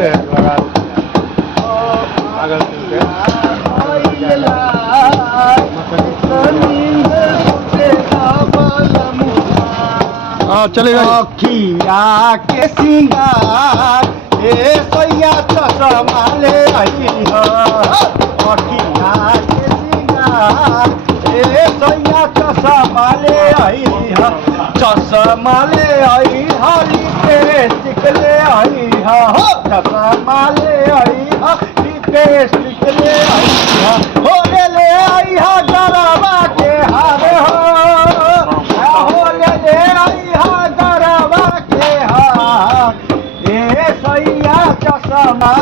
है लगा पागल हाँ चलेगा। अखिया के सिंगार ए सैया चश्मा ले आई हो। अखिया के सिंगार ए सैया चश्मा ले आई हो। चश्मा ले आई हो, लिपस्टिक ले आई हो। चश्मा ले आई हो, लिपस्टिक ले आई हो। हो ले आई हो गरबा के हार हो। हो ले आई हो गरबा के हार ए सैया चश्मा